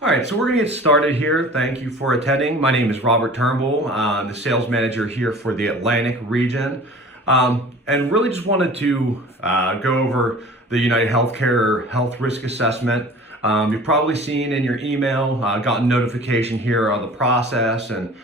All right, so we're going to get started here. Thank you for attending. My name is Robert Turnbull. I'm the sales manager here for the Atlantic region. And really just wanted to go over the UnitedHealthcare health risk assessment. You've probably seen in your email, gotten notification here of the process, and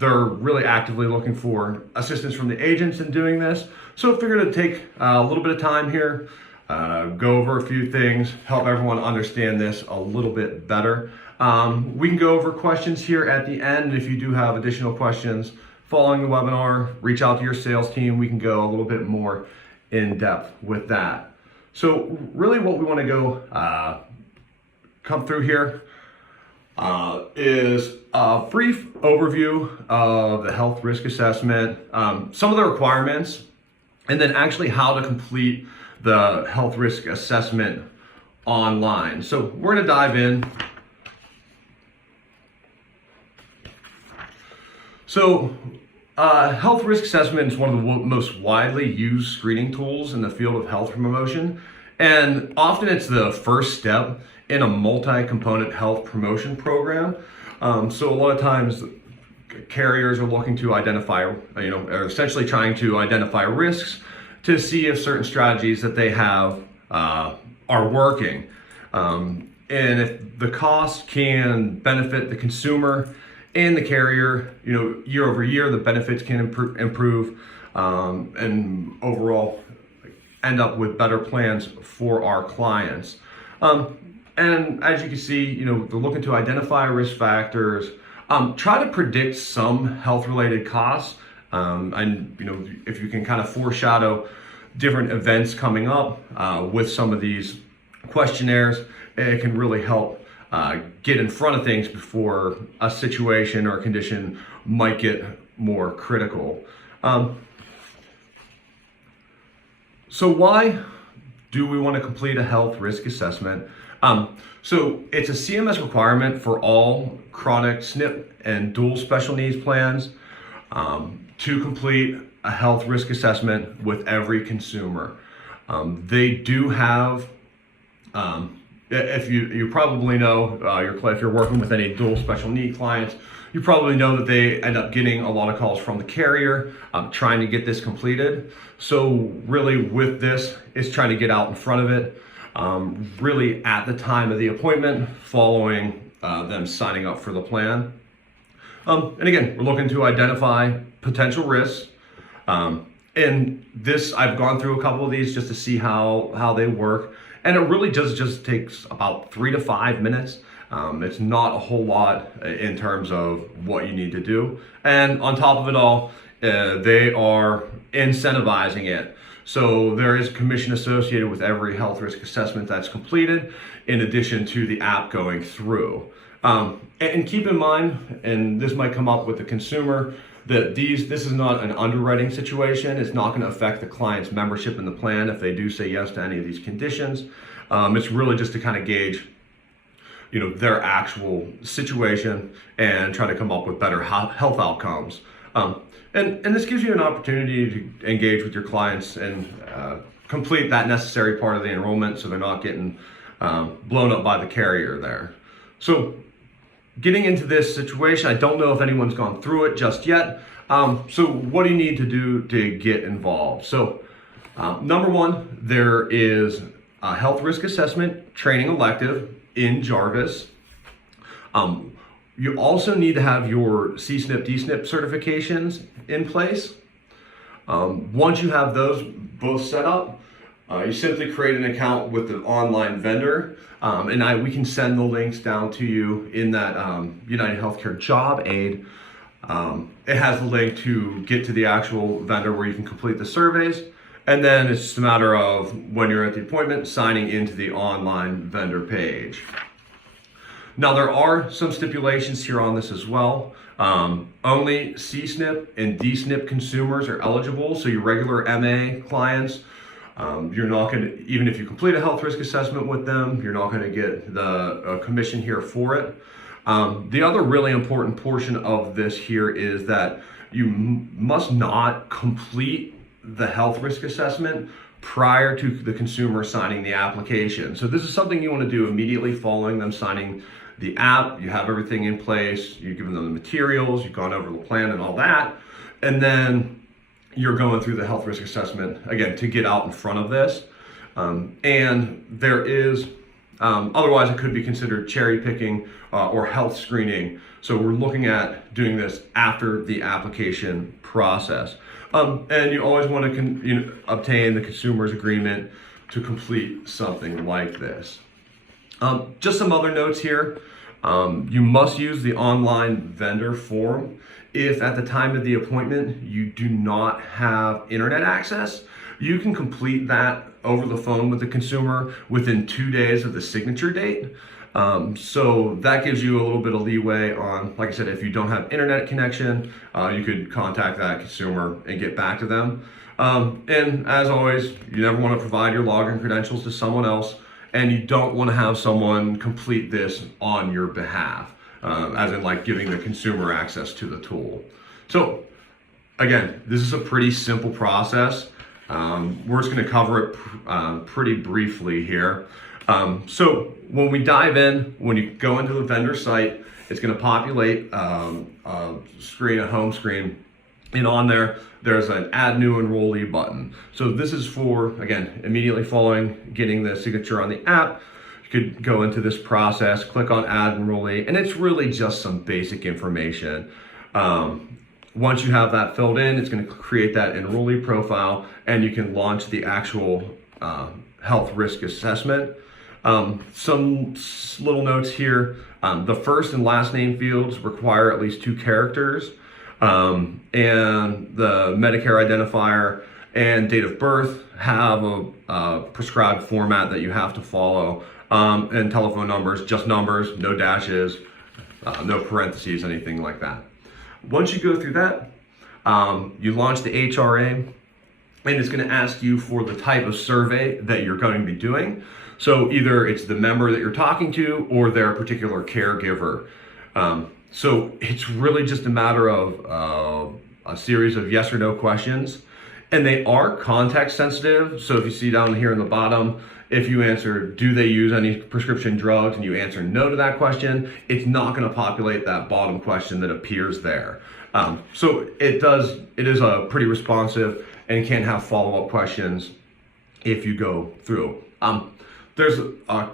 they're really actively looking for assistance from the agents in doing this. So I figured it'd take a little bit of time here. Go over a few things, help everyone understand this a little bit better. We can go over questions here at the end. If you do have additional questions following the webinar, reach out to your sales team. We can go a little bit more in depth with that. So really what we want to go come through here is a brief overview of the health risk assessment, some of the requirements, and then actually how to complete the health risk assessment online. So we're going to dive in. So health risk assessment is one of the most widely used screening tools in the field of health promotion, and often it's the first step in a multi-component health promotion program. So a lot of times carriers are looking to identify, are essentially trying to identify risks to see if certain strategies that they have are working. And if the cost can benefit the consumer and the carrier, year over year, the benefits can improve and overall end up with better plans for our clients. And as you can see, they're looking to identify risk factors, try to predict some health-related costs, and if you can kind of foreshadow different events coming up with some of these questionnaires, it can really help get in front of things before a situation or a condition might get more critical. So why do we want to complete a health risk assessment? So it's a CMS requirement for all chronic SNP and dual special needs plans to complete a health risk assessment with every consumer. They do have, if you probably know, if you're working with any dual special need clients, you probably know that they end up getting a lot of calls from the carrier trying to get this completed. So really with this, it's trying to get out in front of it, really at the time of the appointment following them signing up for the plan. And again, we're looking to identify potential risks. And this, I've gone through a couple of these just to see how they work. And it really just takes about 3 to 5 minutes. It's not a whole lot in terms of what you need to do. And on top of it all, they are incentivizing it. So there is a commission associated with every health risk assessment that's completed, in addition to the app going through. And keep in mind, and this might come up with the consumer, that this is not an underwriting situation. It's not going to affect the client's membership in the plan if they do say yes to any of these conditions. It's really just to kind of gauge, their actual situation and try to come up with better health outcomes. And this gives you an opportunity to engage with your clients and complete that necessary part of the enrollment so they're not getting blown up by the carrier there. So getting into this situation, I don't know if anyone's gone through it just yet. So what do you need to do to get involved? So number one, there is a health risk assessment training elective in Jarvis. You also need to have your CSNP, DSNP certifications in place. Once you have those both set up, you simply create an account with the online vendor, and we can send the links down to you in that United Healthcare job aid. It has the link to get to the actual vendor where you can complete the surveys, and then it's just a matter of when you're at the appointment, signing into the online vendor page. Now there are some stipulations here on this as well. Only CSNP and DSNP consumers are eligible, so your regular MA clients, you're not going to, even if you complete a health risk assessment with them, you're not going to get the commission here for it. The other really important portion of this here is that you must not complete the health risk assessment prior to the consumer signing the application. So this is something you want to do immediately following them signing the app, you have everything in place, you've given them the materials, you've gone over the plan and all that, and then you're going through the health risk assessment, again, to get out in front of this. And there is, otherwise it could be considered cherry picking or health screening. So we're looking at doing this after the application process. And you always want to obtain the consumer's agreement to complete something like this. Just some other notes here. You must use the online vendor form if at the time of the appointment you do not have internet access. You can complete that over the phone with the consumer within 2 days of the signature date. So that gives you a little bit of leeway on, like I said, if you don't have internet connection, you could contact that consumer and get back to them. And as always, you never want to provide your login credentials to someone else, and you don't want to have someone complete this on your behalf, as in like giving the consumer access to the tool. So again, this is a pretty simple process. We're just going to cover it pretty briefly here. So when we dive in, when you go into the vendor site, it's going to populate a screen, a home screen, and on there, there's an add new enrollee button. So this is for, again, immediately following getting the signature on the app, you could go into this process, click on add enrollee, and it's really just some basic information. Once you have that filled in, it's going to create that enrollee profile, and you can launch the actual health risk assessment. Some little notes here. The first and last name fields require at least 2 characters, and the Medicare identifier and date of birth have a prescribed format that you have to follow, and telephone numbers, just numbers, no dashes, no parentheses, anything like that. Once you go through that, you launch the HRA, and it's going to ask you for the type of survey that you're going to be doing. So either it's the member that you're talking to or their particular caregiver. So it's really just a matter of a series of yes or no questions, and they are context sensitive. So if you see down here in the bottom, if you answer, do they use any prescription drugs, and you answer no to that question, it's not going to populate that bottom question that appears there. So it is a pretty responsive and can have follow-up questions if you go through. There's a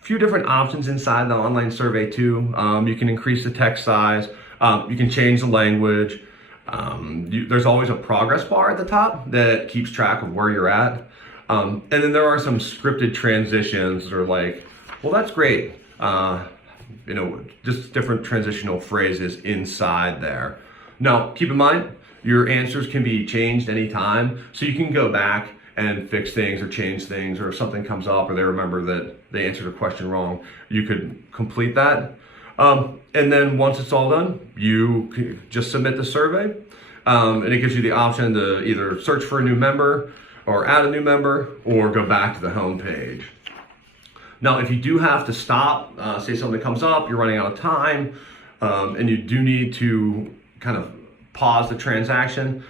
few different options inside the online survey too. You can increase the text size, you can change the language. There's always a progress bar at the top that keeps track of where you're at. And then there are some scripted transitions that are like, well, that's great. Just different transitional phrases inside there. Now, keep in mind, your answers can be changed anytime. So you can go back and fix things or change things, or if something comes up or they remember that they answered a question wrong, you could complete that. And then once it's all done, you just submit the survey, and it gives you the option to either search for a new member or add a new member or go back to the home page. Now, if you do have to stop, say something comes up, you're running out of time, and you do need to kind of pause the transaction,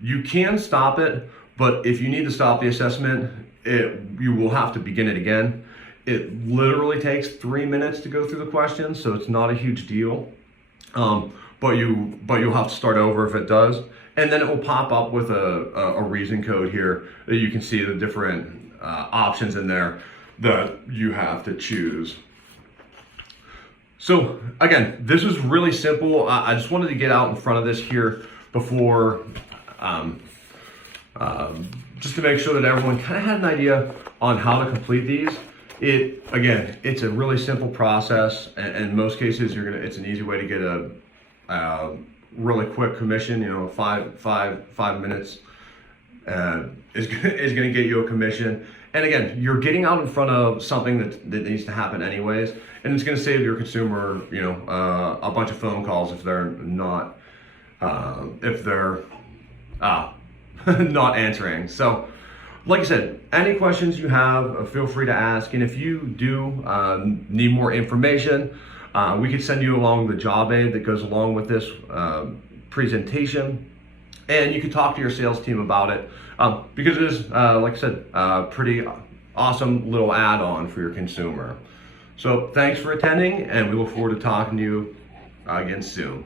you can stop it, but if you need to stop the assessment, you will have to begin it again. It literally takes 3 minutes to go through the questions, so it's not a huge deal. But you'll have to start over if it does. And then it will pop up with a reason code here that you can see the different options in there that you have to choose. So again, this is really simple. I just wanted to get out in front of this here before, just to make sure that everyone kind of had an idea on how to complete these. It's a really simple process, and in most cases, it's an easy way to get a really quick commission. 5 minutes is going to get you a commission. And again, you're getting out in front of something that needs to happen anyways, and it's going to save your consumer, a bunch of phone calls if they're not not answering. So, like I said, any questions you have, feel free to ask. And if you do need more information, we could send you along the job aid that goes along with this presentation, and you can talk to your sales team about it, because it is, like I said, a pretty awesome little add-on for your consumer. So thanks for attending, and we look forward to talking to you again soon.